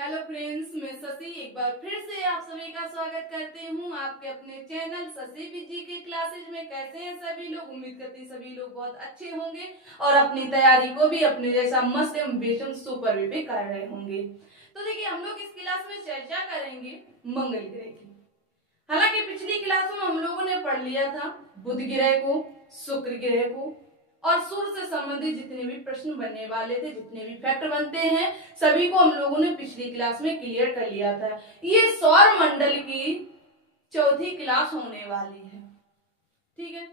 Hello friends, मैं शशि एक बार फिर से आप सभी का स्वागत करती हूँ आपके अपने चैनल शशि जी के क्लासेज में। कैसे हैं सभी लोग? उम्मीद करती सभी लोग बहुत अच्छे होंगे और अपनी तैयारी को भी अपने जैसा मस्त एवं बेशम सुपर भी कर रहे होंगे। तो देखिए, हम लोग इस क्लास में चर्चा करेंगे मंगल ग्रह की। हालांकि पिछली क्लास में हम लोगों ने पढ़ लिया था बुध ग्रह को, शुक्र ग्रह को और सूर्य से संबंधित जितने भी प्रश्न बनने वाले थे, जितने भी फैक्ट बनते हैं, सभी को हम लोगों ने पिछली क्लास में क्लियर कर लिया था। ये सौर मंडल की चौथी क्लास होने वाली है। ठीक है,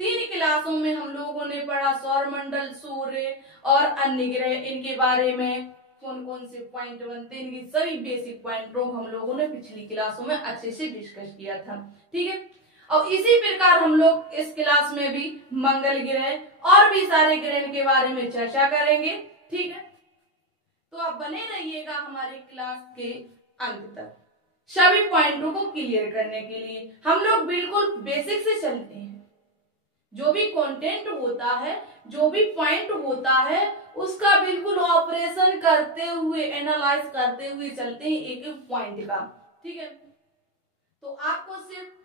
3 क्लासों में हम लोगों ने पढ़ा सौर मंडल, सूर्य और अन्य ग्रह, इनके बारे में कौन कौन से पॉइंट बनते हैं, इनकी सभी बेसिक पॉइंटों को हम लोगों ने पिछली क्लासों में अच्छे से डिस्कस किया था। ठीक है, और इसी प्रकार हम लोग इस क्लास में भी मंगल ग्रह और भी सारे ग्रह के बारे में चर्चा करेंगे। ठीक है, तो आप बने रहिएगा हमारे क्लास के अंत तक सभी पॉइंटों को क्लियर करने के लिए। हम लोग बिल्कुल बेसिक से चलते हैं। जो भी कंटेंट होता है, जो भी पॉइंट होता है, उसका बिल्कुल ऑपरेशन करते हुए, एनालाइज करते हुए चलते हैं एक एक पॉइंट का। ठीक है, तो आपको सिर्फ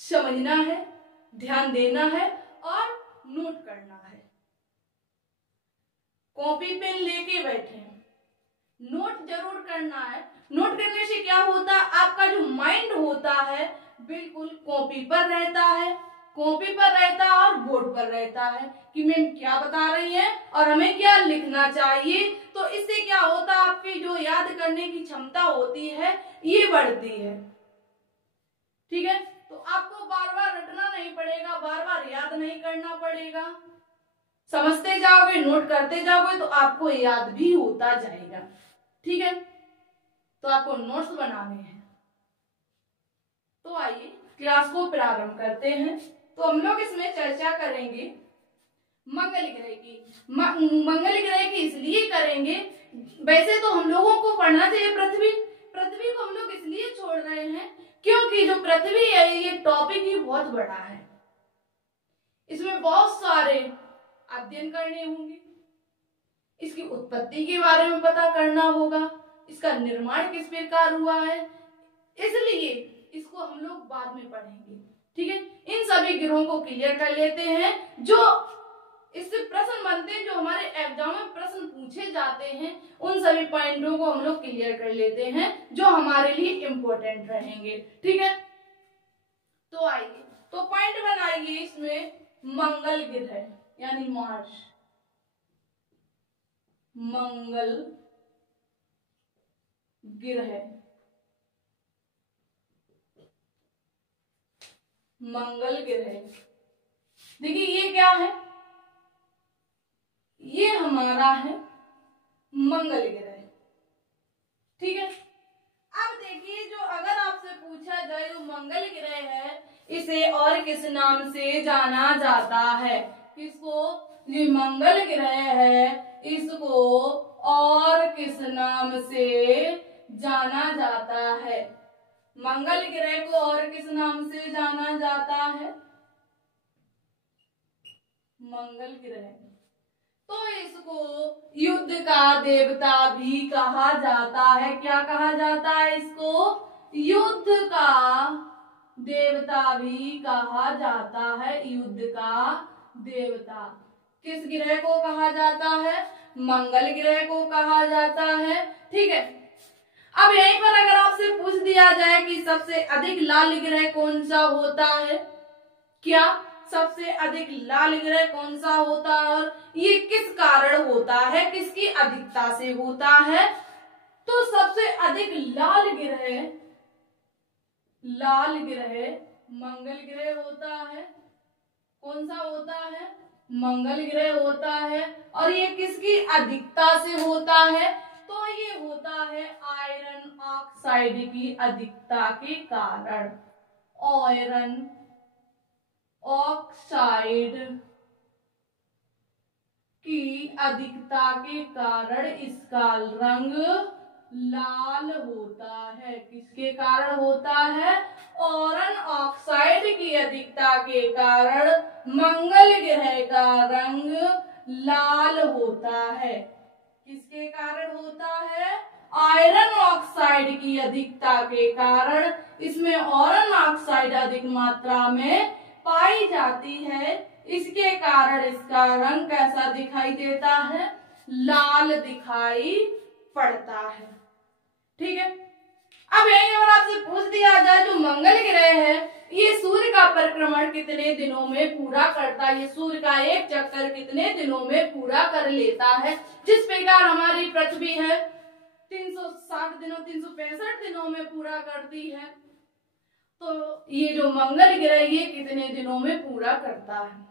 समझना है, ध्यान देना है और नोट करना है। कॉपी पेन लेके बैठे हैं, नोट जरूर करना है। नोट करने से क्या होता है, आपका जो माइंड होता है बिल्कुल कॉपी पर रहता है, कॉपी पर रहता है और बोर्ड पर रहता है कि मैम क्या बता रही है और हमें क्या लिखना चाहिए। तो इससे क्या होता है, आपकी जो याद करने की क्षमता होती है ये बढ़ती है। ठीक है, तो आपको बार बार रटना नहीं पड़ेगा, बार बार याद नहीं करना पड़ेगा। समझते जाओगे, नोट करते जाओगे तो आपको याद भी होता जाएगा। ठीक है, तो आपको नोट्स बनाने हैं। तो आइए क्लास को प्रारंभ करते हैं। तो हम लोग इसमें चर्चा करेंगे मंगल ग्रह की। मंगल ग्रह की इसलिए करेंगे, वैसे तो हम लोगों को पढ़ना चाहिए पृथ्वी को हम लोग इसलिए छोड़ रहे हैं क्योंकि जो पृथ्वी है ये टॉपिक ही बहुत बड़ा है। इसमें बहुत सारे अध्ययन करने होंगे, इसकी उत्पत्ति के बारे में पता करना होगा, इसका निर्माण किस प्रकार हुआ है, इसलिए इसको हम लोग बाद में पढ़ेंगे। ठीक है, इन सभी ग्रहों को क्लियर कर लेते हैं। जो इससे प्रश्न बनते हैं, जो हमारे एग्जाम में प्रश्न पूछे जाते हैं, उन सभी पॉइंटों को हम लोग क्लियर कर लेते हैं जो हमारे लिए इंपॉर्टेंट रहेंगे। ठीक है, तो आइए, तो पॉइंट बनाइए इसमें मंगल ग्रह यानी मार्स, मंगल ग्रह, मंगल ग्रह। देखिए ये क्या है, ये हमारा है मंगल ग्रह। ठीक है, अब देखिए, जो अगर आपसे पूछा जाए जो मंगल ग्रह है इसे और किस नाम से जाना जाता है, किसको? ये मंगल ग्रह है, इसको और किस नाम से जाना जाता है? मंगल ग्रह को और किस नाम से जाना जाता है? मंगल ग्रह, तो इसको युद्ध का देवता भी कहा जाता है। क्या कहा जाता है इसको? युद्ध का देवता भी कहा जाता है, युद्ध का देवता। किस ग्रह को कहा जाता है? मंगल ग्रह को कहा जाता है। ठीक है, अब यहीं पर अगर आपसे पूछ दिया जाए कि सबसे अधिक लाल ग्रह कौन सा होता है, क्या सबसे अधिक लाल ग्रह कौन सा होता है और ये किस कारण होता है, किसकी अधिकता से होता है? तो सबसे अधिक लाल ग्रह मंगल ग्रह होता है। कौन सा होता है? मंगल ग्रह होता है। और ये किसकी अधिकता से होता है? तो ये होता है आयरन ऑक्साइड की अधिकता के कारण। आयरन ऑक्साइड की अधिकता के कारण इसका रंग लाल होता है। किसके कारण होता है? आयरन ऑक्साइड की अधिकता के कारण मंगल ग्रह का रंग लाल होता है। किसके कारण होता है? आयरन ऑक्साइड की अधिकता के कारण इसमें आयरन ऑक्साइड अधिक मात्रा में पाई जाती है। इसके कारण इसका रंग कैसा दिखाई देता है? लाल दिखाई पड़ता है। ठीक है। अब यही अगर आपसे पूछ दिया जाए जो मंगल ग्रह है ये सूर्य का परिक्रमण कितने दिनों में पूरा करता है, ये सूर्य का एक चक्कर कितने दिनों में पूरा कर लेता है। जिस प्रकार हमारी पृथ्वी है 360 दिनों 365 दिनों में पूरा करती है, तो ये जो मंगल ग्रह ये कितने दिनों में पूरा करता है।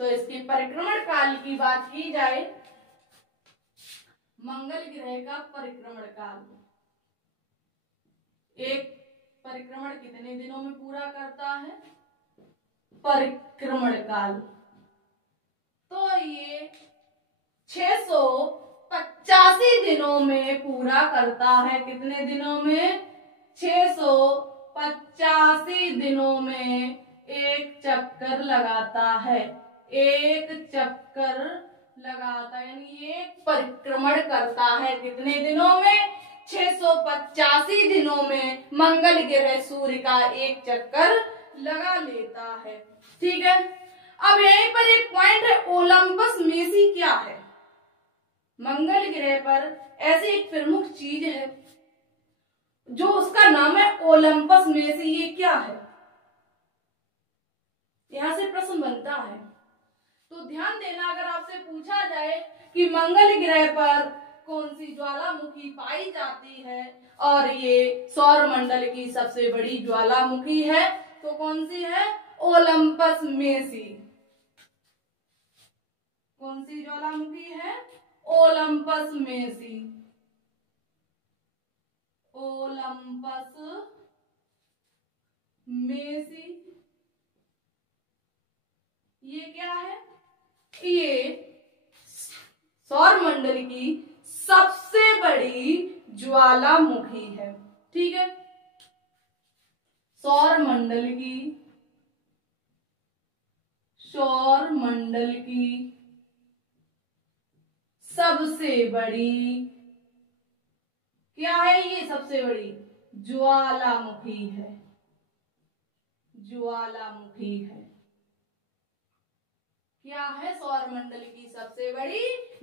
तो इसके परिक्रमण काल की बात की जाए, मंगल ग्रह का परिक्रमण काल, एक परिक्रमण कितने दिनों में पूरा करता है? परिक्रमण काल तो ये 685 दिनों में पूरा करता है। कितने दिनों में? 685 दिनों में एक चक्कर लगाता है, एक चक्कर लगाता है, यानी एक परिक्रमण करता है। कितने दिनों में? 685 दिनों में मंगल ग्रह सूर्य का एक चक्कर लगा लेता है। ठीक है। अब यहीं पर एक पॉइंट है, ओलंपस मेसी क्या है? मंगल ग्रह पर ऐसी एक प्रमुख चीज है जो उसका नाम है ओलंपस मेसी। ये क्या है? यहां से प्रश्न बनता है, तो ध्यान देना। अगर आपसे पूछा जाए कि मंगल ग्रह पर कौन सी ज्वालामुखी पाई जाती है और ये सौर मंडल की सबसे बड़ी ज्वालामुखी है, तो कौन सी है? ओलंपस मेसी। कौन सी ज्वालामुखी है? Olympus Messi. ओलंपस मेसी ये क्या है? ये सौर मंडल की सबसे बड़ी ज्वालामुखी है। ठीक है। सौर मंडल की सबसे बड़ी क्या है? ये सबसे बड़ी ज्वालामुखी है। ज्वालामुखी है। क्या है? सौर मंडल की सबसे बड़ी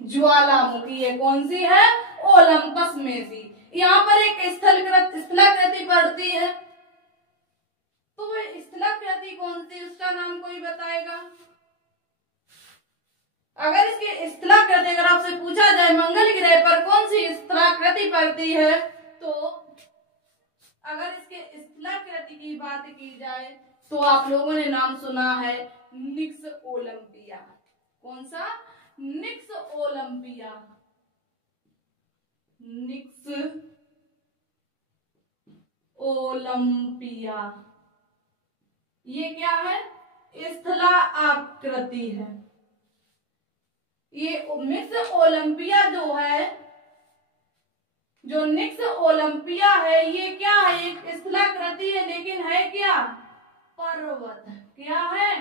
ज्वालामुखी है। कौन सी है? ओलंपस मेसी। यहाँ पर एक स्थलाकृति पड़ती है, तो वह स्थलाकृति कौन सी, उसका नाम कोई बताएगा? अगर इसकी स्थलाकृति अगर आपसे पूछा जाए मंगल ग्रह पर कौन सी स्थलाकृति पड़ती है, तो अगर इसके स्थलाकृति की बात की जाए तो आप लोगों ने नाम सुना है निक्स ओलंपिया। कौन सा? निक्स ओलंपिया। निक्स ओलंपिया ये क्या है? स्थला आकृति है। ये निक्स ओलंपिया जो है, जो निक्स ओलंपिया है, ये क्या है? एक स्थलाकृति है, लेकिन है क्या? पर्वत। क्या है?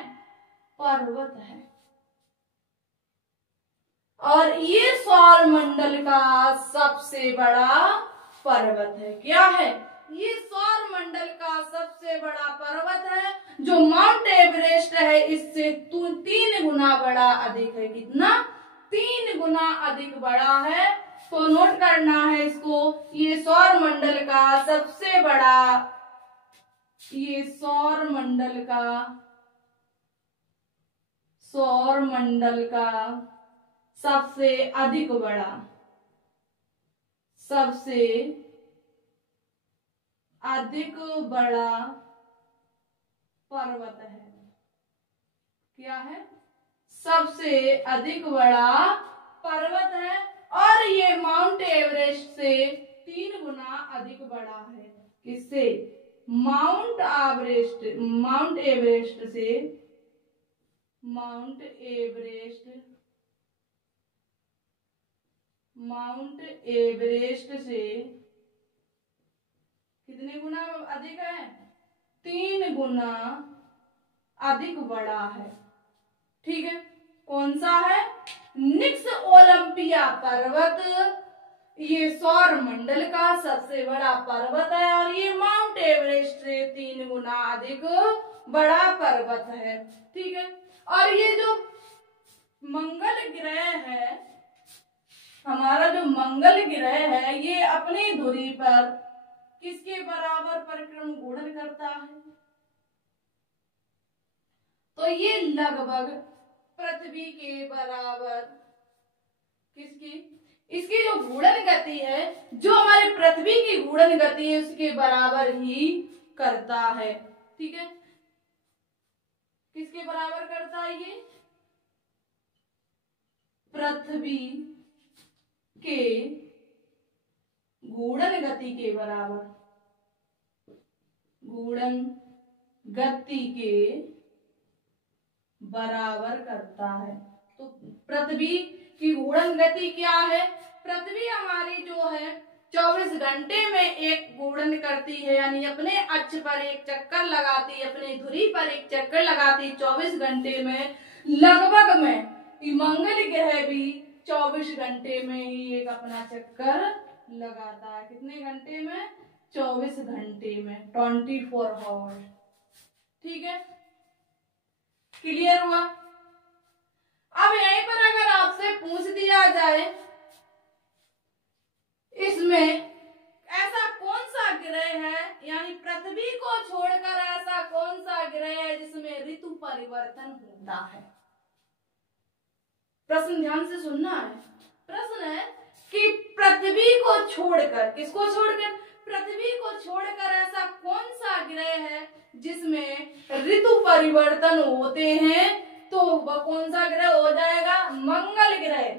पर्वत है। और ये सौर मंडल का सबसे बड़ा पर्वत है। क्या है? ये सौर मंडल का सबसे बड़ा पर्वत है, जो माउंट एवरेस्ट है इससे 3 गुना बड़ा अधिक है। कितना? 3 गुना अधिक बड़ा है। तो नोट करना है इसको। ये सौर मंडल का सबसे बड़ा, ये सौर मंडल का सबसे अधिक बड़ा, सबसे अधिक बड़ा पर्वत है। क्या है? सबसे अधिक बड़ा पर्वत है और ये माउंट एवरेस्ट से 3 गुना अधिक बड़ा है। किससे? माउंट एवरेस्ट से कितने गुना अधिक है? 3 गुना अधिक बड़ा है। ठीक है। कौन सा है? निक्स ओलंपिया पर्वत ये सौर मंडल का सबसे बड़ा पर्वत है और ये माउंट एवरेस्ट से 3 गुना अधिक बड़ा पर्वत है। ठीक है, और ये जो मंगल ग्रह है, हमारा जो मंगल ग्रह है, ये अपनी धुरी पर किसके बराबर परिक्रम घूर्णन करता है? तो ये लगभग पृथ्वी के बराबर, किसकी? इसकी जो घूर्णन गति है, जो हमारे पृथ्वी की घूर्णन गति है, उसके बराबर ही करता है। ठीक है, किसके बराबर करता है? ये पृथ्वी के घूर्णन गति के बराबर, घूर्णन गति के बराबर करता है। तो पृथ्वी की घूर्णन गति क्या है? पृथ्वी हमारी जो है 24 घंटे में एक घूर्णन करती है, यानी अपने अक्ष पर एक चक्कर लगाती है, अपनी धुरी पर एक चक्कर लगाती 24 घंटे में। लगभग में मंगल ग्रह भी 24 घंटे में ही एक अपना चक्कर लगाता है। कितने घंटे में? 24 घंटे में, 24 आवर्स। ठीक है, क्लियर हुआ? अब यहीं पर अगर आपसे पूछ दिया जाए इसमें ऐसा कौन सा ग्रह है, यानी पृथ्वी को छोड़कर ऐसा कौन सा ग्रह है जिसमें ऋतु परिवर्तन होता है? प्रश्न ध्यान से सुनना है। प्रश्न है कि पृथ्वी को छोड़कर, किसको छोड़कर? पृथ्वी को छोड़कर ऐसा कौन सा ग्रह है जिसमें ऋतु परिवर्तन होते हैं? तो वह कौन सा ग्रह हो जाएगा? मंगल ग्रह।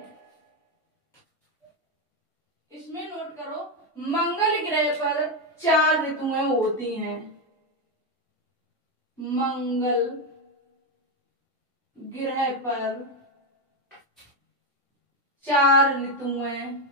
इसमें नोट करो, मंगल ग्रह पर 4 ऋतुएं होती हैं। मंगल ग्रह पर 4 ऋतुएं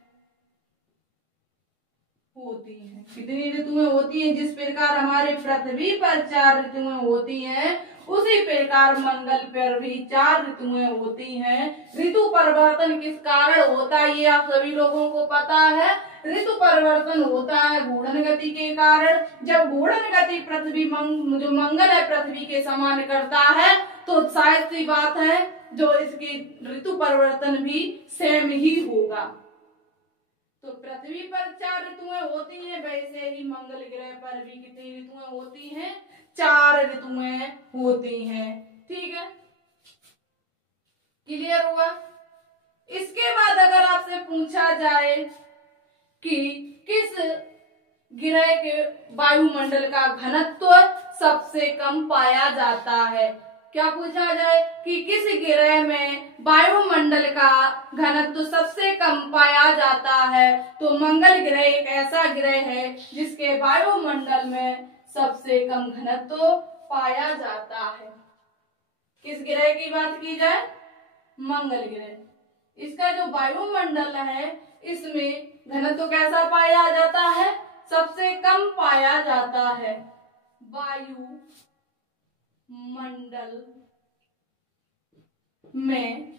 होती हैं। कितनी ऋतुएं होती हैं? जिस प्रकार हमारे पृथ्वी पर 4 ऋतुएं होती हैं, उसी प्रकार मंगल पर भी 4 ऋतुएं होती हैं। ऋतु परिवर्तन किस कारण होता है, ये आप सभी लोगों को पता है। ऋतु परिवर्तन होता है घूर्णन गति के कारण। जब घूर्णन गति पृथ्वी जो मंगल है पृथ्वी के समान करता है, तो शायद सी बात है जो इसकी ऋतु परिवर्तन भी सेम ही होगा। तो पृथ्वी पर 4 ऋतुएं होती हैं, वैसे ही मंगल ग्रह पर भी कितनी ऋतुएं होती हैं? 4 ऋतुएं होती हैं। ठीक है, क्लियर हुआ? इसके बाद अगर आपसे पूछा जाए कि किस ग्रह के वायुमंडल का घनत्व सबसे कम पाया जाता है, क्या पूछा जाए कि किस ग्रह में वायुमंडल का घनत्व सबसे कम पाया जाता है, तो मंगल ग्रह एक ऐसा ग्रह है जिसके वायुमंडल में सबसे कम घनत्व पाया जाता है। किस ग्रह की बात की जाए? मंगल ग्रह। इसका जो वायुमंडल है इसमें घनत्व कैसा पाया जाता है? सबसे कम पाया जाता है। वायुमंडल में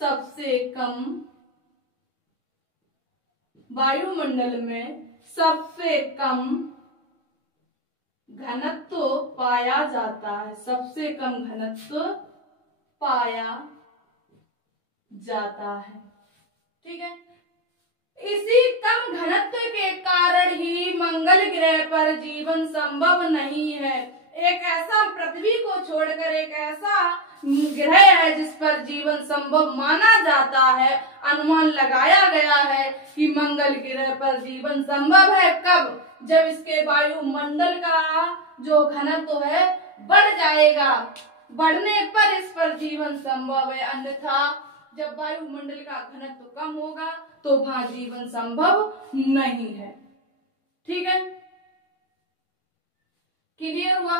सबसे कम, वायुमंडल में सबसे कम घनत्व पाया जाता है। सबसे कम घनत्व पाया जाता है। ठीक है, इसी कम घनत्व के कारण ही मंगल ग्रह पर जीवन संभव नहीं है। एक ऐसा, पृथ्वी को छोड़कर एक ऐसा ग्रह है जिस पर जीवन संभव माना जाता है। अनुमान लगाया गया है कि मंगल ग्रह पर जीवन संभव है। कब? जब इसके वायुमंडल का जो घनत्व है बढ़ जाएगा, बढ़ने पर इस पर जीवन संभव है। अन्यथा जब वायुमंडल का घनत्व कम होगा तो वहां जीवन संभव नहीं है। ठीक है, क्लियर हुआ?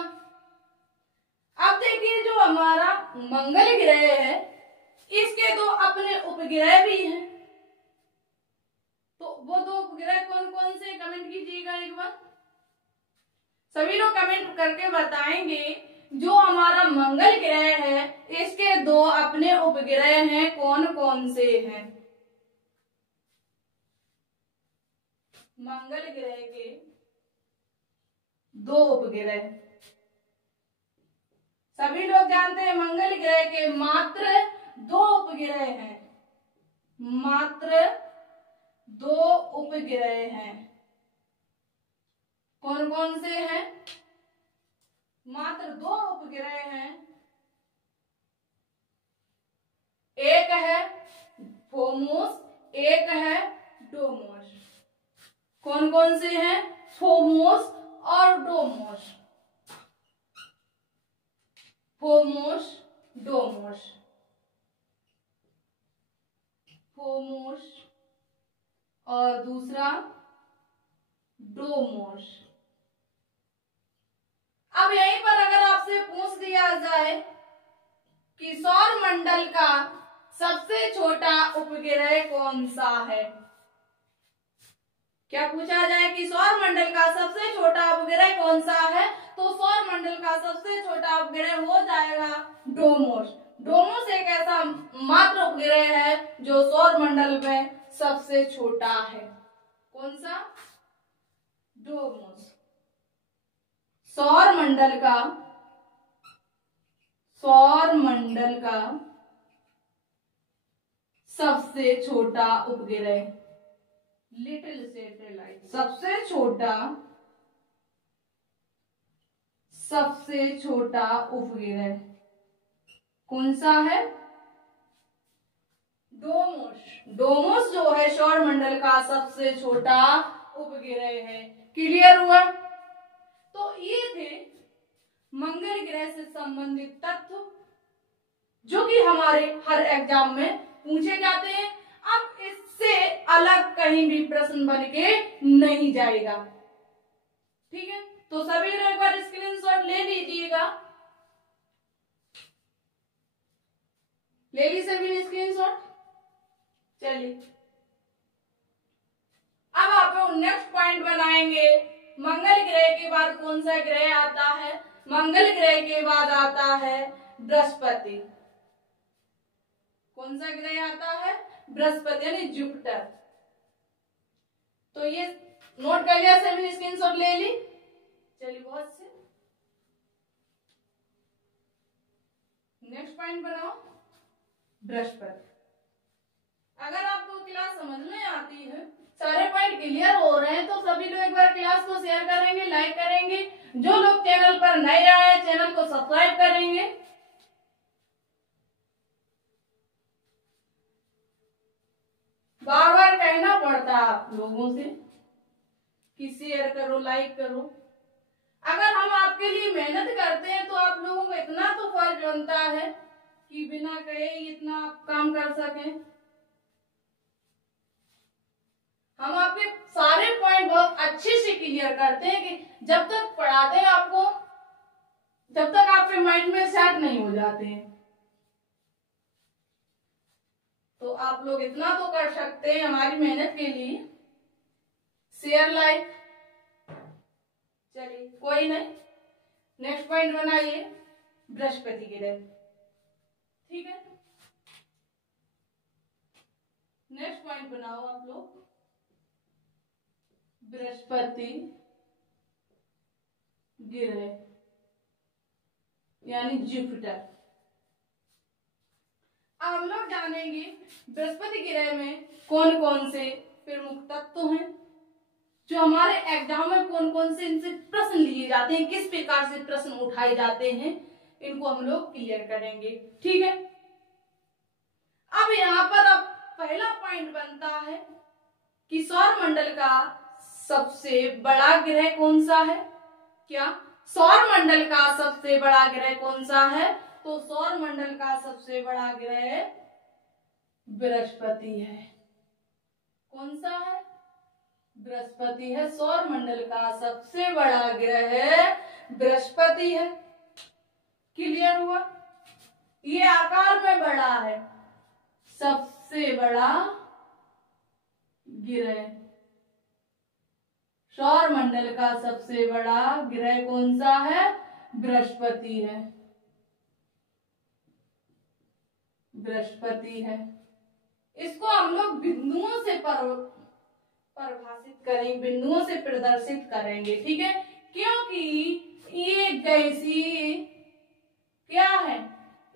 अब देखिए, जो हमारा मंगल ग्रह है इसके 2 अपने उपग्रह भी हैं। तो वो 2 उपग्रह कौन कौन से, कमेंट कीजिएगा एक बार। सभी लोग कमेंट करके बताएंगे। जो हमारा मंगल ग्रह है इसके 2 अपने उपग्रह हैं, कौन कौन से हैं? मंगल ग्रह के 2 उपग्रह। सभी लोग जानते हैं मंगल ग्रह के मात्र 2 उपग्रह हैं, मात्र 2 उपग्रह हैं। कौन कौन से हैं? मात्र 2 उपग्रह हैं। एक है फोमोस, एक है डोमोस। कौन कौन से हैं? फोमोस और डोमोस। फोमोस, डोमोस, फोमोस और दूसरा डोमोस। अब यहीं पर अगर आपसे पूछ दिया जाए कि सौर मंडल का सबसे छोटा उपग्रह कौन सा है, क्या पूछा जाए कि सौर मंडल का सबसे छोटा उपग्रह कौन सा है, तो सौर मंडल का सबसे छोटा उपग्रह हो जाएगा डोमोस। डोमोस एक ऐसा मात्र उपग्रह है जो सौर मंडल में सबसे छोटा है। कौन सा? डोमोस। सौर मंडल का सबसे छोटा उपग्रह, लिटिल सैटेलाइट, सबसे छोटा उपग्रह कौन सा है? डोमोस। डोमोस जो है सौर मंडल का सबसे छोटा उपग्रह है। क्लियर हुआ? तो ये थे मंगल ग्रह से संबंधित तथ्य जो कि हमारे हर एग्जाम में पूछे जाते हैं। अब इससे अलग कहीं भी प्रश्न बन के नहीं जाएगा। ठीक है, तो सभी लोग एक बार स्क्रीनशॉट ले लीजिएगा। ले ली सभी स्क्रीनशॉट? चलिए अब आप लोग नेक्स्ट पॉइंट बनाएंगे। मंगल ग्रह के बाद कौन सा ग्रह आता है? मंगल ग्रह के बाद आता है बृहस्पति। कौन सा ग्रह आता है? बृहस्पति यानी जुपिटर। तो ये नोट कर लिया, सभी स्क्रीनशॉट ले ली? चलिए बहुत से नेक्स्ट पॉइंट बनाओ, बृहस्पति। अगर आपको क्लास समझ में आती है, सारे पॉइंट क्लियर हो रहे हैं, तो सभी लोग एक बार क्लास को शेयर करेंगे, लाइक करेंगे। जो लोग चैनल पर नए आए हैं चैनल को सब्सक्राइब करेंगे। बार बार कहना पड़ता है आप लोगों से कि शेयर करो, लाइक करो। अगर हम आपके लिए मेहनत करते हैं तो आप लोगों को इतना तो फर्ज बनता है कि बिना कहे इतना आप काम कर सकें। हम आपके सारे पॉइंट बहुत अच्छे से क्लियर करते हैं कि जब तक पढ़ाते हैं आपको, जब तक आपके माइंड में सेट नहीं हो जाते हैं। तो आप लोग इतना तो कर सकते हैं हमारी मेहनत के लिए, शेयर, लाइक। चलिए कोई नहीं, नेक्स्ट पॉइंट बनाइए, बृहस्पति ग्रह। ठीक है, नेक्स्ट पॉइंट बनाओ आप लोग, बृहस्पति ग्रह यानी जुपिटर। अब हम लोग जानेंगे बृहस्पति ग्रह में कौन कौन से प्रमुख तत्व हैं, जो हमारे एग्जाम में कौन कौन से इनसे प्रश्न लिए जाते हैं, किस प्रकार से प्रश्न उठाए जाते हैं, इनको हम लोग क्लियर करेंगे। ठीक है, अब यहाँ पर अब पहला पॉइंट बनता है कि सौर मंडल का सबसे बड़ा ग्रह कौन सा है। क्या सौर मंडल का सबसे बड़ा ग्रह कौन सा है? तो सौर मंडल का सबसे बड़ा ग्रह बृहस्पति है। कौन सा है? बृहस्पति है। सौर मंडल का सबसे बड़ा ग्रह बृहस्पति है। क्लियर हुआ? ये आकार में बड़ा है, सबसे बड़ा ग्रह। सौर मंडल का सबसे बड़ा ग्रह कौन सा है? बृहस्पति है, बृहस्पति है। इसको हम लोग बिंदुओं से परिभाषित करेंगे, बिंदुओं से प्रदर्शित करेंगे। ठीक है, क्योंकि ये गैसीय क्या है,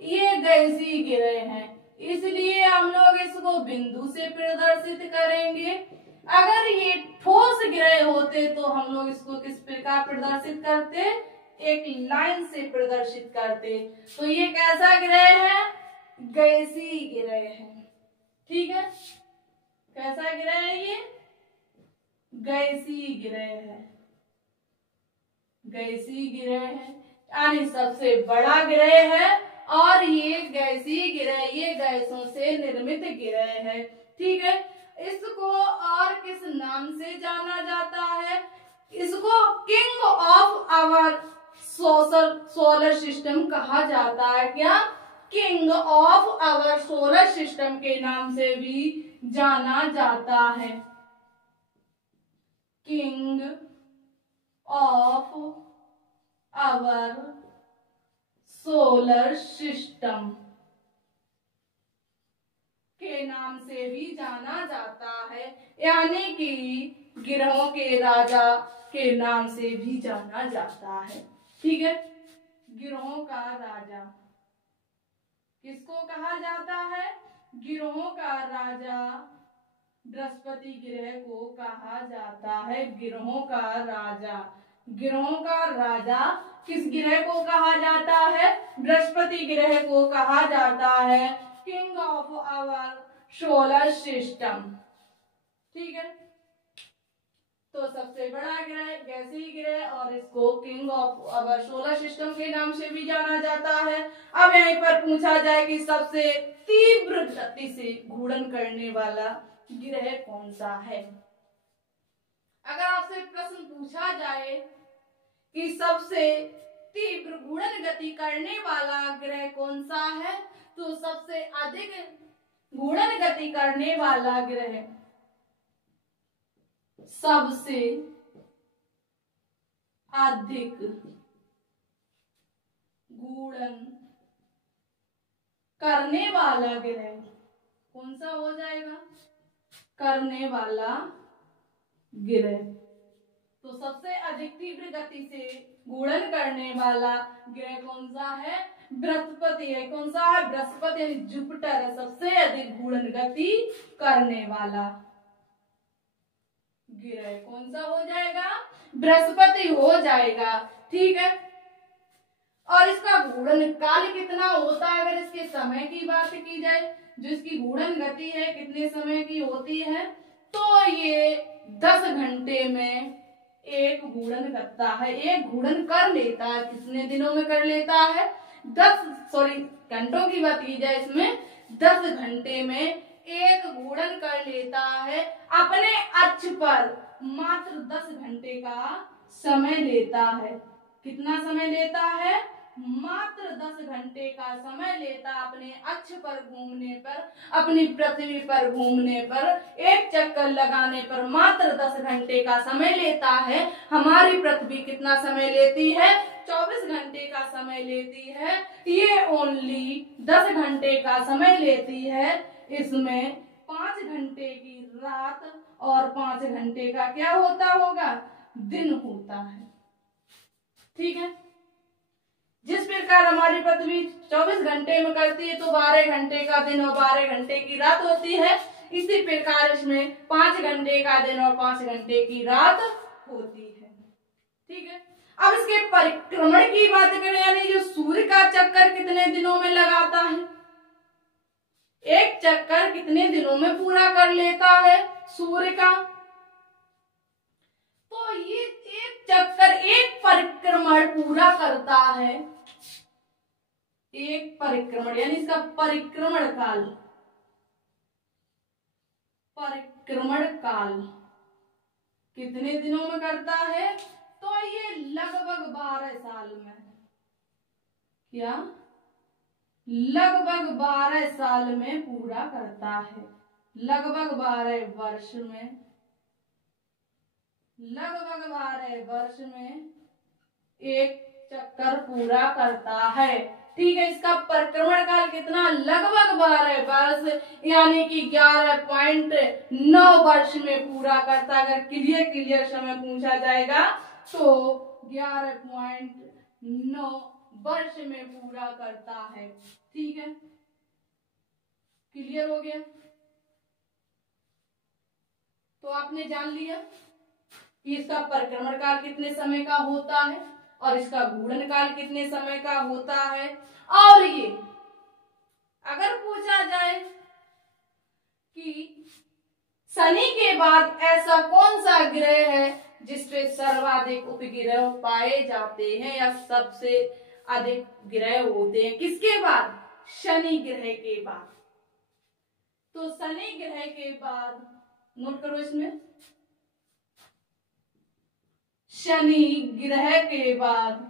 ये गैसीय गिरह है, इसलिए हम लोग इसको बिंदु से प्रदर्शित करेंगे। अगर ये ठोस गिरह होते तो हम लोग इसको किस प्रकार प्रदर्शित करते, एक लाइन से प्रदर्शित करते। तो ये कैसा गिरह है, गैसीय गिरह है। ठीक है, कैसा गिरह है, ये गैसीय गिरह है, गैसीय गिरह है, यानी सबसे बड़ा गिरह है। और ये गैसीय गिरह, ये गैसों से निर्मित गिरह है। ठीक है, इसको और किस नाम से जाना जाता है, इसको king of our solar system कहा जाता है। क्या, king of our solar system के नाम से भी जाना जाता है। King of our solar system के नाम से भी जाना जाता है, यानी कि ग्रहों के राजा के नाम से भी जाना जाता है। ठीक है, ग्रहों का राजा किसको कहा जाता है, ग्रहों का राजा बृहस्पति ग्रह को कहा जाता है। ग्रहों का राजा, ग्रहों का राजा किस ग्रह को कहा जाता है, बृहस्पति ग्रह को कहा जाता है, king of our solar system. ठीक है, तो सबसे बड़ा ग्रह गैसीय ग्रह और इसको king of our solar system के नाम से भी जाना जाता है। अब यहीं पर पूछा जाए कि सबसे तीव्र गति से घूर्णन करने वाला ग्रह कौन सा है। अगर आपसे प्रश्न पूछा जाए कि सबसे तीव्र घूर्णन गति करने वाला ग्रह कौन सा है, तो सबसे अधिक घूर्णन गति करने वाला ग्रह, सबसे अधिक घूर्णन करने वाला ग्रह कौन सा हो जाएगा, करने वाला ग्रह। तो सबसे अधिक तीव्र गति से घूर्णन करने वाला ग्रह कौन सा है, बृहस्पति है। कौन सा है, बृहस्पति यानी जुपिटर है, सबसे अधिक घूर्णन गति करने वाला ग्रह कौन सा हो जाएगा, बृहस्पति हो जाएगा। ठीक है, और इसका घूर्णन काल कितना होता है, अगर इसके समय की बात की जाए, जो इसकी घूर्णन गति है कितने समय की होती है, तो ये 10 घंटे में एक घूर्णन करता है। एक घूर्णन कर लेता है, कितने दिनों में कर लेता है, 10 घंटों की बात की जाए, इसमें 10 घंटे में एक घूर्णन कर लेता है। अपने अक्ष पर मात्र 10 घंटे का समय लेता है। कितना समय लेता है, मात्र 10 घंटे का समय लेता अपने अक्ष पर घूमने पर, अपनी पृथ्वी पर घूमने पर, एक चक्कर लगाने पर मात्र 10 घंटे का समय लेता है। हमारी पृथ्वी कितना समय लेती है, 24 घंटे का समय लेती है। ये ओनली 10 घंटे का समय लेती है। इसमें 5 घंटे की रात और 5 घंटे का क्या होता होगा, दिन होता है। ठीक है, जिस प्रकार हमारी पृथ्वी 24 घंटे में करती है, तो 12 घंटे का दिन और 12 घंटे की रात होती है। इसी प्रकार इसमें 5 घंटे का दिन और 5 घंटे की रात होती है। ठीक है, अब इसके परिक्रमण की बात करें, यानी जो सूर्य का चक्कर कितने दिनों में लगाता है, एक चक्कर कितने दिनों में पूरा कर लेता है सूर्य का, तो ये एक चक्कर, एक परिक्रमण पूरा करता है। एक परिक्रमण यानी इसका परिक्रमण काल, परिक्रमण काल कितने दिनों में करता है, तो ये लगभग 12 साल में, क्या लगभग 12 साल में पूरा करता है। लगभग 12 वर्ष में, लगभग 12 वर्ष में एक चक्कर पूरा करता है। ठीक है। इसका परिक्रमण काल कितना, लगभग 12 वर्ष, यानी कि 11.9 वर्ष में पूरा करता। अगर क्लियर समय पूछा जाएगा तो 11.9 वर्ष में पूरा करता है। ठीक है, क्लियर हो गया। तो आपने जान लिया कि इसका परिक्रमण काल कितने समय का होता है और इसका घूर्णन काल कितने समय का होता है। और ये अगर पूछा जाए कि शनि के बाद ऐसा कौन सा ग्रह है जिसपे सर्वाधिक उपग्रह पाए जाते हैं या सबसे अधिक ग्रह होते हैं, किसके बाद, शनि ग्रह के बाद। तो शनि ग्रह के बाद, नोट करो इसमें, शनि ग्रह के बाद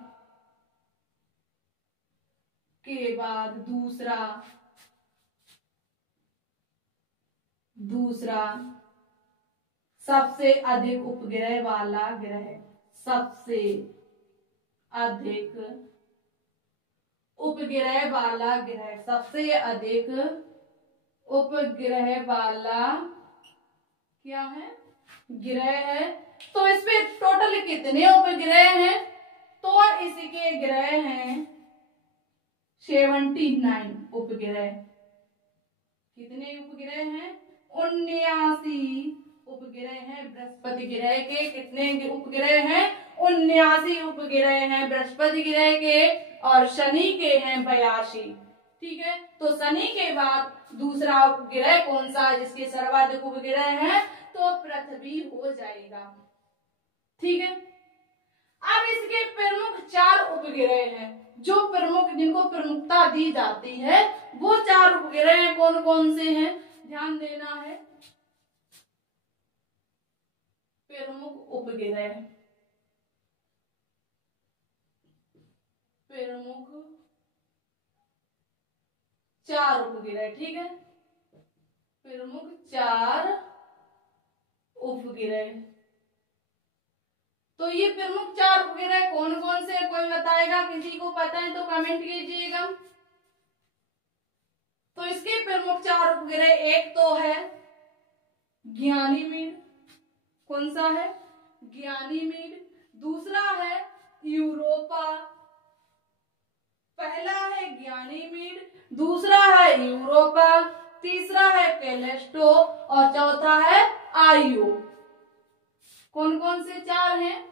दूसरा सबसे अधिक उपग्रह वाला ग्रह, सबसे अधिक उपग्रह वाला ग्रह, सबसे अधिक उपग्रह वाला क्या है, ग्रह है। तो इसमें टोटल कितने उपग्रह हैं, तो इसके ग्रह हैं 79 उपग्रह। कितने उपग्रह हैं, 79 उपग्रह हैं बृहस्पति ग्रह के। कितने उपग्रह हैं, 79 उपग्रह हैं बृहस्पति ग्रह के, और शनि के हैं 82। ठीक है, तो शनि के बाद दूसरा उपग्रह कौन सा है जिसके सर्वाधिक उपग्रह हैं, तो पृथ्वी हो जाएगा। ठीक है, अब इसके प्रमुख 4 उपग्रह हैं, जो प्रमुख, जिनको प्रमुखता दी जाती है, वो 4 उपग्रह कौन कौन से हैं, ध्यान देना है। प्रमुख उपग्रह, प्रमुख 4 उपग्रह। ठीक है, प्रमुख 4 उपग्रह। तो ये प्रमुख 4 उपग्रह कौन कौन से, कोई बताएगा, किसी को पता है तो कमेंट कीजिएगा। तो इसके प्रमुख 4 उपग्रह, एक तो है ज्ञानीमीड, कौन सा है, ज्ञानीमीड। दूसरा है यूरोपा, पहला है ज्ञानीमीड, दूसरा है यूरोपा, तीसरा है कैलेस्टो और चौथा है आईओ। कौन कौन से 4 हैं,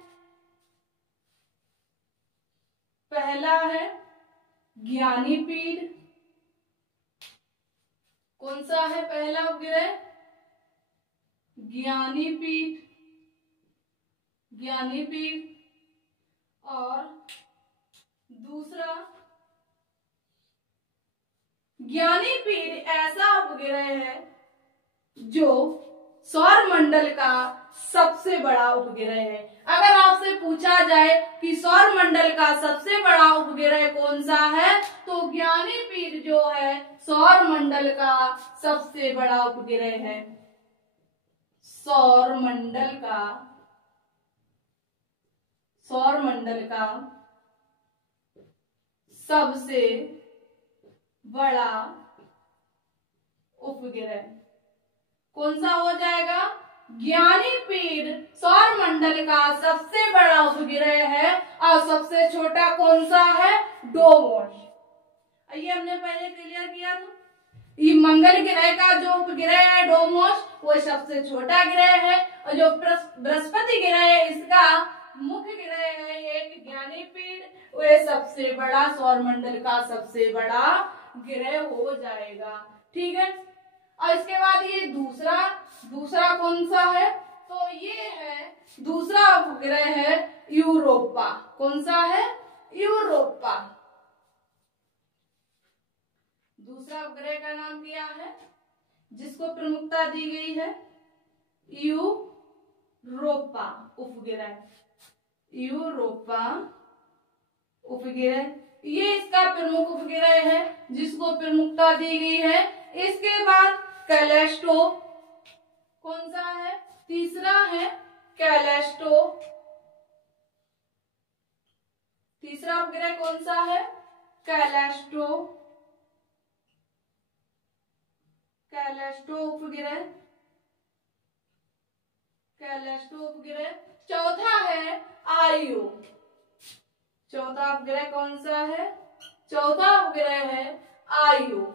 पहला है ज्ञानीपीड, कौन सा है पहला उपग्रह, ज्ञानीपीड, और दूसरा ज्ञानीपीड ऐसा उपग्रह है जो सौर मंडल का सबसे बड़ा उपग्रह है। अगर आपसे पूछा जाए कि सौर मंडल का सबसे बड़ा उपग्रह कौन सा है, तो ज्ञानीपीड जो है सौर मंडल का सबसे बड़ा उपग्रह है। सौर मंडल का सबसे बड़ा उपग्रह कौन सा हो जाएगा, ज्ञानीपीड सौर मंडल का सबसे बड़ा उपग्रह है। और सबसे छोटा कौन सा है, डोमोस। ये हमने पहले क्लियर किया था। ये मंगल ग्रह का जो उपग्रह है डोमोस, वो सबसे छोटा ग्रह है, और जो बृहस्पति ग्रह है इसका मुख्य ग्रह है एक ज्ञानीपीड, वो सबसे बड़ा, सौर मंडल का सबसे बड़ा ग्रह हो जाएगा। ठीक है, और इसके बाद ये दूसरा कौन सा है, तो ये है दूसरा उपग्रह है यूरोपा। कौन सा है, यूरोपा। दूसरा उपग्रह का नाम क्या है जिसको प्रमुखता दी गई है, यूरोपा उपग्रह, यूरोपा उपग्रह, ये इसका प्रमुख उपग्रह है जिसको प्रमुखता दी गई है। इसके बाद कैलेस्टो, कौन सा है, तीसरा है कैलेस्टो। तीसरा उपग्रह कौन सा है, कैलेस्टो उपग्रह, कैलेस्टो उपग्रह। चौथा है आईओ। चौथा उपग्रह कौन सा है? चौथा उपग्रह है आईओ।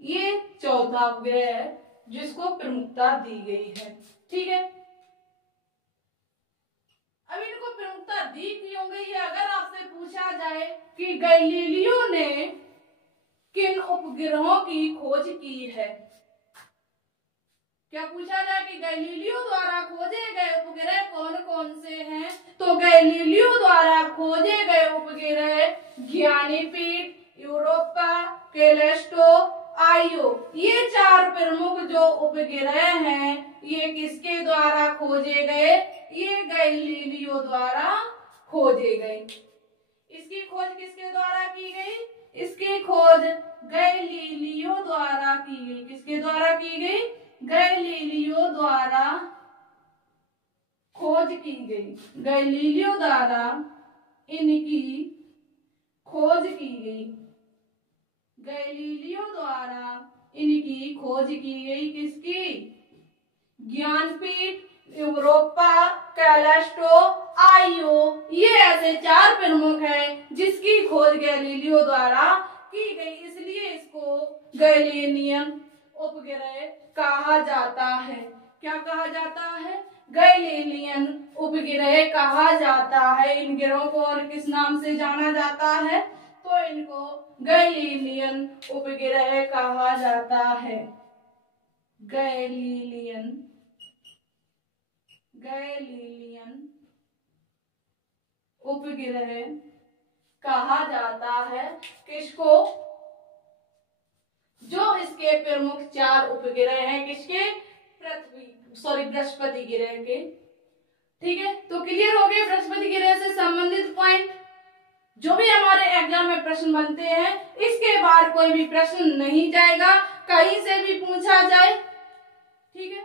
ये चौथा उपग्रह है जिसको प्रमुखता दी गई है। ठीक है, अब इनको प्रमुखता दी क्यों गई है? अगर आपसे पूछा जाए कि गैलीलियो ने किन उपग्रहों की खोज की है, क्या पूछा जाए कि गैलीलियो द्वारा खोजे गए उपग्रह कौन कौन से हैं, तो गैलीलियो द्वारा खोजे गए उपग्रह ज्ञानीपीठ, यूरोपा, कैलेस्टो, आईओ, ये चार प्रमुख जो उपग्रह हैं ये किसके द्वारा खोजे गए? ये गैलीलियो द्वारा खोजे गए। इसकी खोज किसके द्वारा की गई? इसकी खोज गैलीलियो द्वारा की गई। किसके द्वारा की गई? गैलीलियो द्वारा खोज की गई। गैलीलियो द्वारा इनकी खोज की गई। गैलीलियो द्वारा इनकी खोज की गई। किसकी? ज्ञानपीठ, यूरोपा, कैलेस्टो, आईओ, ये ऐसे चार प्रमुख हैं जिसकी खोज गैलीलियो द्वारा की गई, इसलिए इसको गैलीलियन उपग्रह कहा जाता है। क्या कहा जाता है? गैलीलियन उपग्रह कहा जाता है। इन ग्रहों को और किस नाम से जाना जाता है? तो इनको गैलीलियन उपग्रह कहा जाता है। गैलीलियन उपग्रह कहा जाता है। किसको? जो इसके प्रमुख चार उपग्रह हैं, किसके? बृहस्पति ग्रह के। ठीक है, तो क्लियर हो गया बृहस्पति ग्रह से संबंधित पॉइंट। जो भी हमारे एग्जाम में प्रश्न बनते हैं इसके बाहर कोई भी प्रश्न नहीं जाएगा, कहीं से भी पूछा जाए। ठीक है,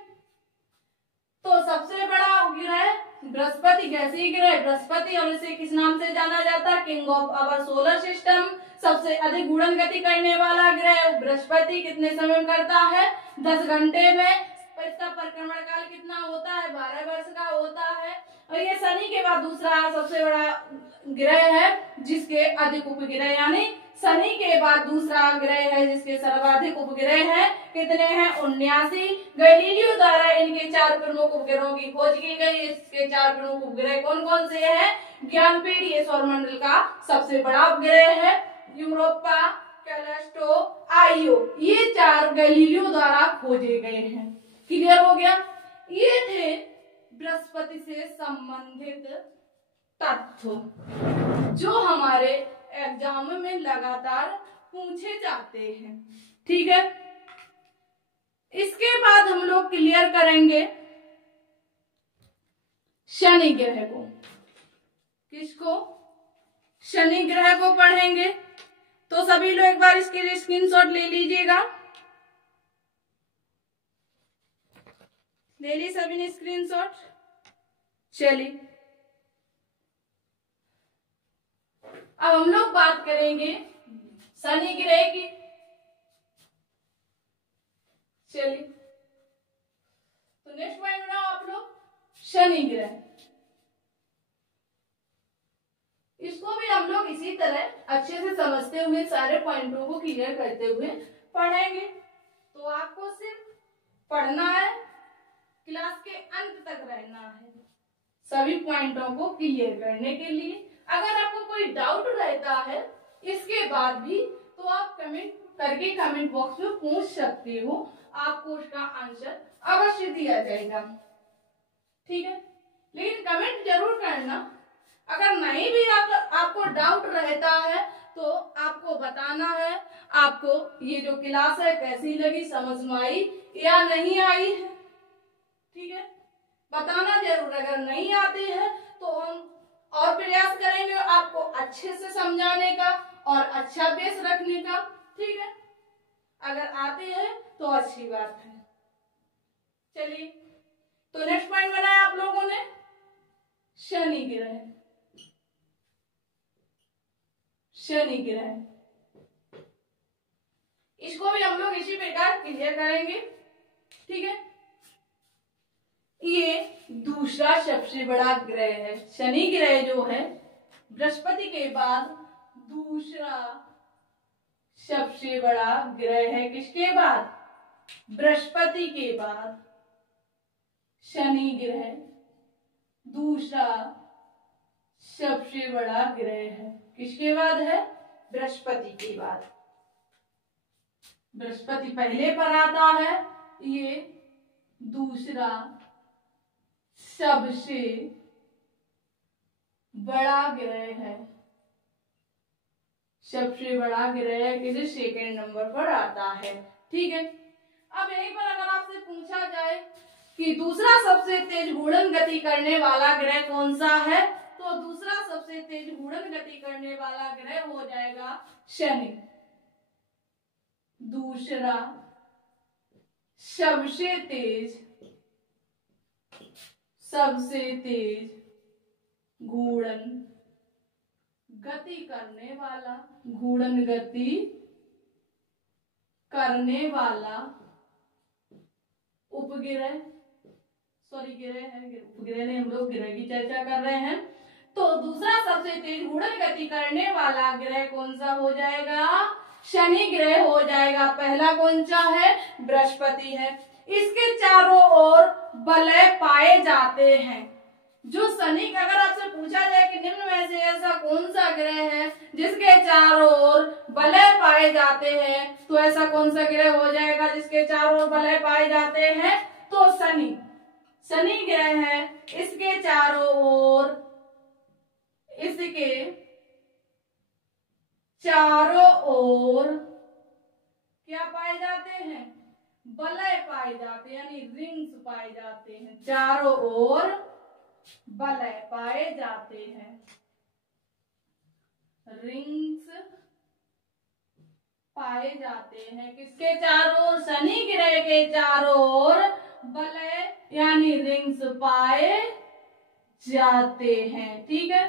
तो सबसे बड़ा ग्रह बृहस्पति गैसीय ग्रह बृहस्पति, और इसे किस नाम से जाना जाता है? King of our solar system. सबसे अधिक घूर्णन गति करने वाला ग्रह बृहस्पति कितने समय में करता है? 10 घंटे में। इसका परिक्रमण काल कितना होता है? 12 वर्ष का होता है। और ये शनि के बाद दूसरा सबसे बड़ा ग्रह है जिसके अधिक उपग्रह, यानी शनि के बाद दूसरा ग्रह है जिसके सर्वाधिक उपग्रह है। कितने हैं? 79। गैलीलियो द्वारा इनके चार प्रमुख उपग्रहों की खोज की गई। इसके चार प्रमुख उपग्रह कौन कौन से हैं? ज्ञानपीठ, ये सौरमंडल का सबसे बड़ा उपग्रह है। यूरोपा, कैलेस्टो, आईओ, ये चार गैलीलियो द्वारा खोजे गए हैं। क्लियर हो गया? ये थे बृहस्पति से संबंधित तथ्य जो हमारे एग्जाम में लगातार पूछे जाते हैं। ठीक है, इसके बाद हम लोग क्लियर करेंगे शनि ग्रह को। किसको? शनि ग्रह को पढ़ेंगे। तो सभी लोग एक बार इसके लिए स्क्रीनशॉट ले लीजिएगा। ले ली सभी ने स्क्रीनशॉट? चलिए, अब हम लोग बात करेंगे शनि ग्रह की। चलिए, तो नेक्स्ट पॉइंट बनाओ आप लोग, शनि ग्रह। इसको भी हम लोग इसी तरह अच्छे से समझते हुए सारे पॉइंटों को क्लियर करते हुए पढ़ेंगे। तो आपको सिर्फ पढ़ना है, क्लास के अंत तक रहना है सभी पॉइंटों को क्लियर करने के लिए। अगर आपको कोई डाउट रहता है इसके बाद भी तो आप कमेंट करके कमेंट बॉक्स में पूछ सकते हो, आपको उसका आंसर अवश्य दिया जाएगा। ठीक है, लेकिन कमेंट जरूर करना। अगर नहीं भी आपको डाउट रहता है तो आपको बताना है आपको ये जो क्लास है कैसी लगी, समझ में आई या नहीं आई है। ठीक है, बताना जरूर। अगर नहीं आती है तो हम और प्रयास करेंगे आपको अच्छे से समझाने का और अच्छा बेस रखने का। ठीक है, अगर आती है तो अच्छी बात है। चलिए, तो नेक्स्ट पॉइंट बनाया आप लोगों ने शनि ग्रह, शनि ग्रह। इसको भी हम लोग इसी प्रकार क्लियर करेंगे, ठीक है। ये दूसरा सबसे बड़ा ग्रह है। शनि ग्रह जो है बृहस्पति के बाद दूसरा सबसे बड़ा ग्रह है। किसके बाद? बृहस्पति के बाद शनि ग्रह दूसरा सबसे बड़ा ग्रह है। किसके बाद है? बृहस्पति के बाद। बृहस्पति पहले पर आता है, ये दूसरा सबसे बड़ा ग्रह है। सबसे बड़ा ग्रह किसी सेकंड नंबर पर आता है, ठीक है। अब यहीं पर अगर आपसे पूछा जाए कि दूसरा सबसे तेज घूर्णन गति करने वाला ग्रह कौन सा है, तो दूसरा सबसे तेज घूर्णन गति करने वाला ग्रह हो जाएगा शनि। दूसरा सबसे तेज घूर्णन गति करने वाला, घूर्णन गति करने वाला उपग्रह, सॉरी ग्रह है, उपग्रह नहीं, हम लोग ग्रह की चर्चा कर रहे हैं। तो दूसरा सबसे तेज घूर्णन गति करने वाला ग्रह कौन सा हो जाएगा? शनि ग्रह हो जाएगा। पहला कौन सा है? बृहस्पति है। इसके चारों ओर वलय पाए जाते हैं। जो शनि का, अगर आपसे पूछा जाए कि निम्न में से ऐसा कौन सा ग्रह है जिसके चारों ओर वलय पाए जाते हैं, तो ऐसा कौन सा ग्रह हो जाएगा जिसके चारों ओर वलय पाए जाते हैं? तो शनि ग्रह है। इसके चारों ओर, इसके चारों ओर क्या पाए जाते हैं? वलय पाए जाते हैं, यानी रिंग्स पाए जाते हैं। चारों ओर वलय पाए जाते हैं, रिंग्स पाए जाते हैं। किसके चारों ओर? शनि ग्रह के चारों ओर वलय यानी रिंग्स पाए जाते हैं, ठीक है।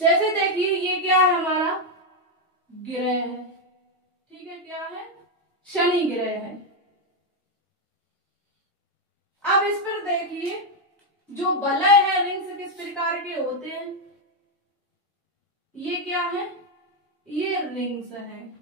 जैसे देखिए ये क्या है? हमारा ग्रह है, ठीक है। क्या है? शनि ग्रह है। अब इस पर देखिए जो वलय है, रिंग्स किस प्रकार के होते हैं? ये क्या है? ये रिंग्स है।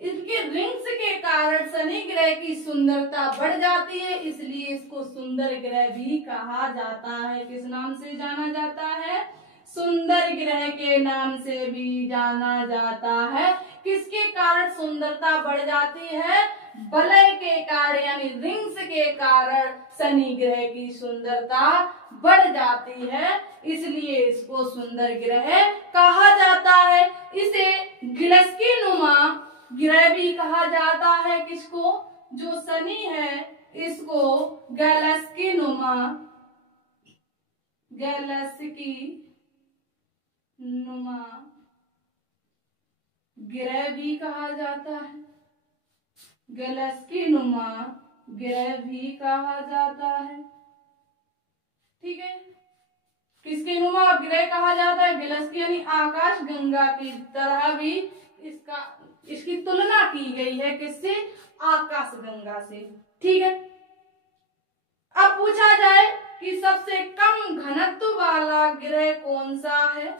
इसके रिंग्स के कारण शनि ग्रह की सुंदरता बढ़ जाती है, इसलिए इसको सुंदर ग्रह भी कहा जाता है। किस नाम से जाना जाता है? सुंदर ग्रह के नाम से भी जाना जाता है। किसके कारण सुंदरता बढ़ जाती है? वलय के कारण यानी रिंग्स के कारण शनि ग्रह की सुंदरता बढ़ जाती है, इसलिए इसको सुंदर ग्रह कहा जाता है। इसे गिलस्की नुमा ग्रह भी कहा जाता है। किसको? जो शनि है इसको गैलेक्सी नुमा ग्रह भी कहा जाता है। गैलेक्सी नुमा ग्रह भी कहा जाता है, ठीक है। किसके नुमा ग्रह कहा जाता है? गैलेक्सी यानी आकाश गंगा की तरह भी इसकी तुलना की गई है। किससे? आकाश गंगा से, ठीक है। अब पूछा जाए कि सबसे कम घनत्व वाला ग्रह कौन सा है?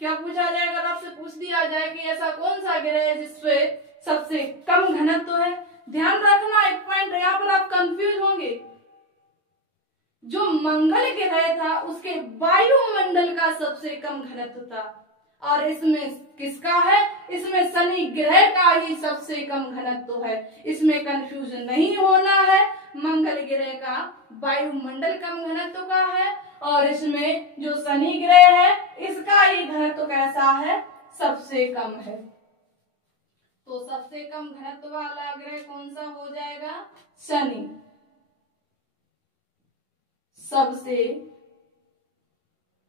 क्या पूछा जाए? अगर आपसे पूछ दिया जाए कि ऐसा कौन सा ग्रह है जिससे सबसे कम घनत्व है? ध्यान रखना एक पॉइंट, यहाँ पर आप कंफ्यूज होंगे। जो मंगल ग्रह था उसके वायुमंडल का सबसे कम घनत्व था, और इसमें किसका है? इसमें शनि ग्रह का ही सबसे कम घनत्व है। इसमें कंफ्यूजन नहीं होना है। मंगल ग्रह का वायुमंडल कम घनत्व का है, और इसमें जो शनि ग्रह है इसका ही घनत्व कैसा है? सबसे कम है। तो सबसे कम घनत्व वाला ग्रह कौन सा हो जाएगा? शनि। सबसे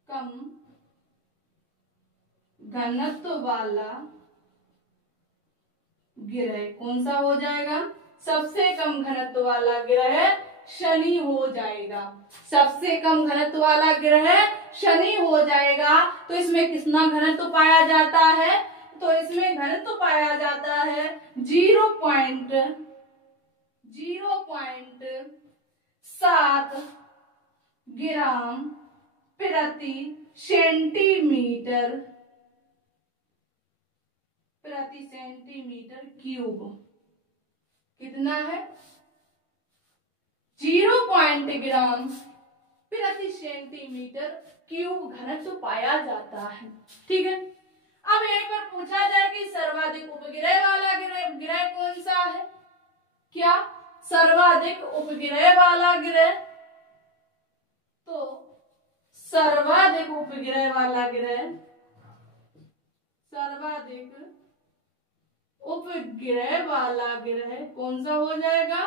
कम घनत्व वाला ग्रह कौन सा हो जाएगा? सबसे कम घनत्व वाला ग्रह शनि हो जाएगा। सबसे कम घनत्व वाला ग्रह शनि हो जाएगा। तो इसमें कितना घनत्व पाया जाता है? तो इसमें घनत्व पाया जाता है 0.7 ग्राम प्रति सेंटीमीटर क्यूब। कितना है? 0 ग्राम प्रति सेंटीमीटर क्यूब घनत्व पाया जाता है। ठीक है। अब यहीं पर पूछा जाए कि सर्वाधिक उपग्रह वाला ग्रह कौन सा है? क्या सर्वाधिक उपग्रह वाला ग्रह? तो सर्वाधिक उपग्रह वाला ग्रह कौन सा हो जाएगा?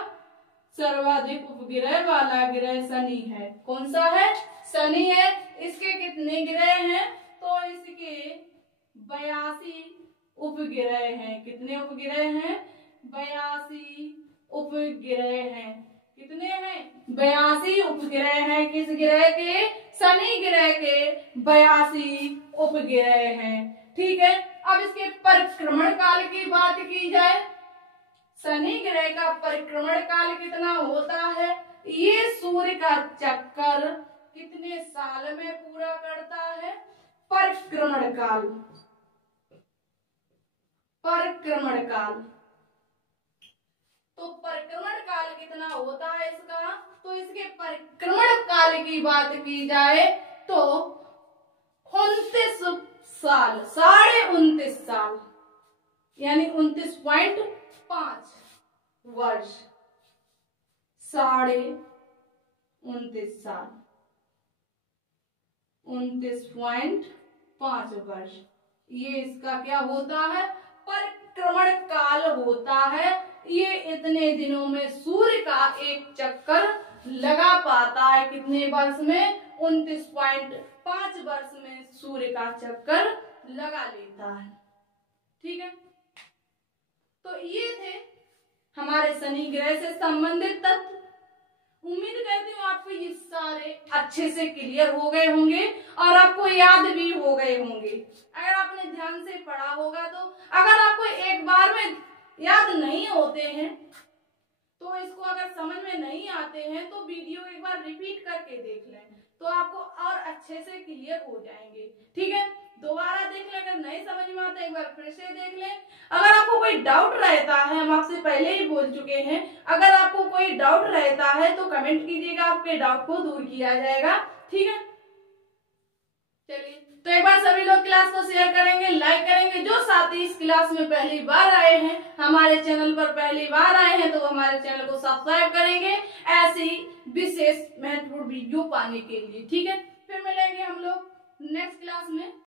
सर्वाधिक उपग्रह वाला ग्रह शनि है। कौन सा है? शनि है। इसके कितने ग्रह हैं? तो इसके 82 उपग्रह हैं। कितने उपग्रह हैं? 82 उपग्रह हैं। कितने हैं? 82 उपग्रह हैं। किस ग्रह के? शनि ग्रह के 82 उपग्रह हैं। ठीक है। अब इसके परिक्रमण काल की बात की जाए, शनि ग्रह का परिक्रमण काल कितना होता है? ये सूर्य का चक्कर कितने साल में पूरा करता है? परिक्रमण काल तो परिक्रमण काल कितना होता है इसका? तो इसके परिक्रमण काल की बात की जाए तो 29 साल, 29.5 साल, यानी 29.5 वर्ष, 29.5 साल, 29.5 वर्ष, ये इसका क्या होता है? परिक्रमण काल होता है। ये इतने दिनों में सूर्य का एक चक्कर लगा पाता है। कितने वर्ष में? 29.5 वर्ष में सूर्य का चक्कर लगा लेता है। ठीक है। तो ये थे हमारे शनि ग्रह से संबंधित तथ्य। उम्मीद करती हूँ आपको ये सारे अच्छे से क्लियर हो गए होंगे और आपको याद भी हो गए होंगे। अगर आपने ध्यान से पढ़ा होगा तो अगर आपको एक बार में याद नहीं होते हैं तो इसको अगर समझ में नहीं आते हैं तो वीडियो एक बार रिपीट करके देख लें तो आपको और अच्छे से क्लियर हो जाएंगे। ठीक है। दोबारा देख लें। अगर नहीं समझ में आता एक बार फिर से देख लें। अगर आपको कोई डाउट रहता है, हम आपसे पहले ही बोल चुके हैं, अगर आपको कोई डाउट रहता है तो कमेंट कीजिएगा, आपके डाउट को दूर किया जाएगा। ठीक है। चलिए, तो एक बार सभी लोग क्लास को शेयर करेंगे, लाइक करेंगे। जो साथी इस क्लास में पहली बार आए हैं, हमारे चैनल पर पहली बार आए हैं, तो हमारे चैनल को सब्सक्राइब करेंगे ऐसी विशेष महत्वपूर्ण वीडियो पाने के लिए। ठीक है। फिर मिलेंगे हम लोग नेक्स्ट क्लास में।